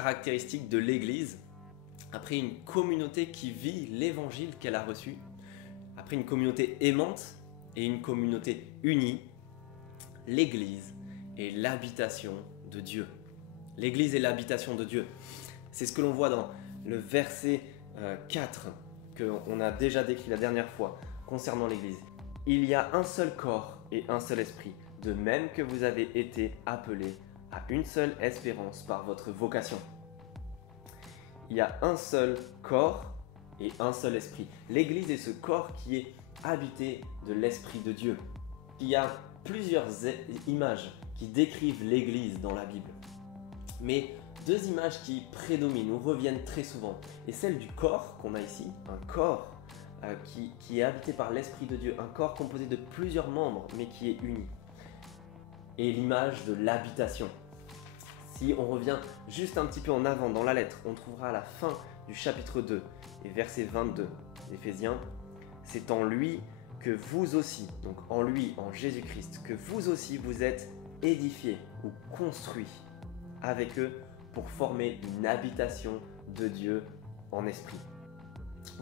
caractéristiques de l'Église, après une communauté qui vit l'évangile qu'elle a reçu, après une communauté aimante et une communauté unie, l'Église est l'habitation de Dieu. L'Église est l'habitation de Dieu. C'est ce que l'on voit dans le verset 4 qu'on a déjà décrit la dernière fois concernant l'Église. Il y a un seul corps et un seul esprit, de même que vous avez été appelés à une seule espérance par votre vocation. Il y a un seul corps et un seul esprit. L'Église est ce corps qui est habité de l'Esprit de Dieu. Il y a plusieurs images qui décrivent l'Église dans la Bible. Mais deux images qui prédominent ou reviennent très souvent. Et celle du corps qu'on a ici, un corps qui est habité par l'Esprit de Dieu, un corps composé de plusieurs membres mais qui est uni. Et l'image de l'habitation. Si on revient juste un petit peu en avant dans la lettre, on trouvera à la fin du chapitre 2 et verset 22 d'Éphésiens, c'est en lui que vous aussi, donc en lui, en Jésus-Christ, que vous aussi vous êtes édifiés ou construits avec eux pour former une habitation de Dieu en esprit.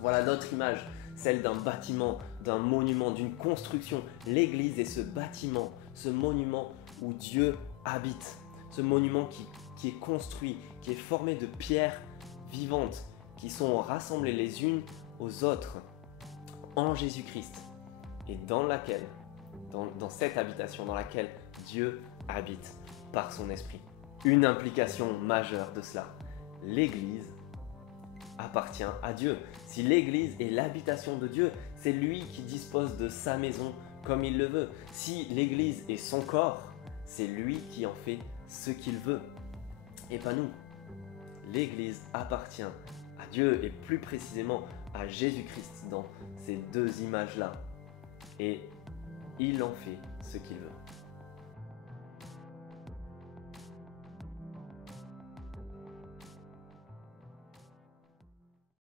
Voilà notre image, celle d'un bâtiment, d'un monument, d'une construction. L'Église est ce bâtiment, ce monument où Dieu habite. Ce monument qui est construit, qui est formé de pierres vivantes, qui sont rassemblées les unes aux autres en Jésus-Christ. Et dans laquelle, dans cette habitation dans laquelle Dieu habite par son esprit. Une implication majeure de cela, l'Église appartient à Dieu. Si l'Église est l'habitation de Dieu, c'est lui qui dispose de sa maison comme il le veut. Si l'Église est son corps, c'est lui qui en fait ce qu'il veut, et pas nous. L'Église appartient à Dieu et plus précisément à Jésus-Christ dans ces deux images-là. Et il en fait ce qu'il veut.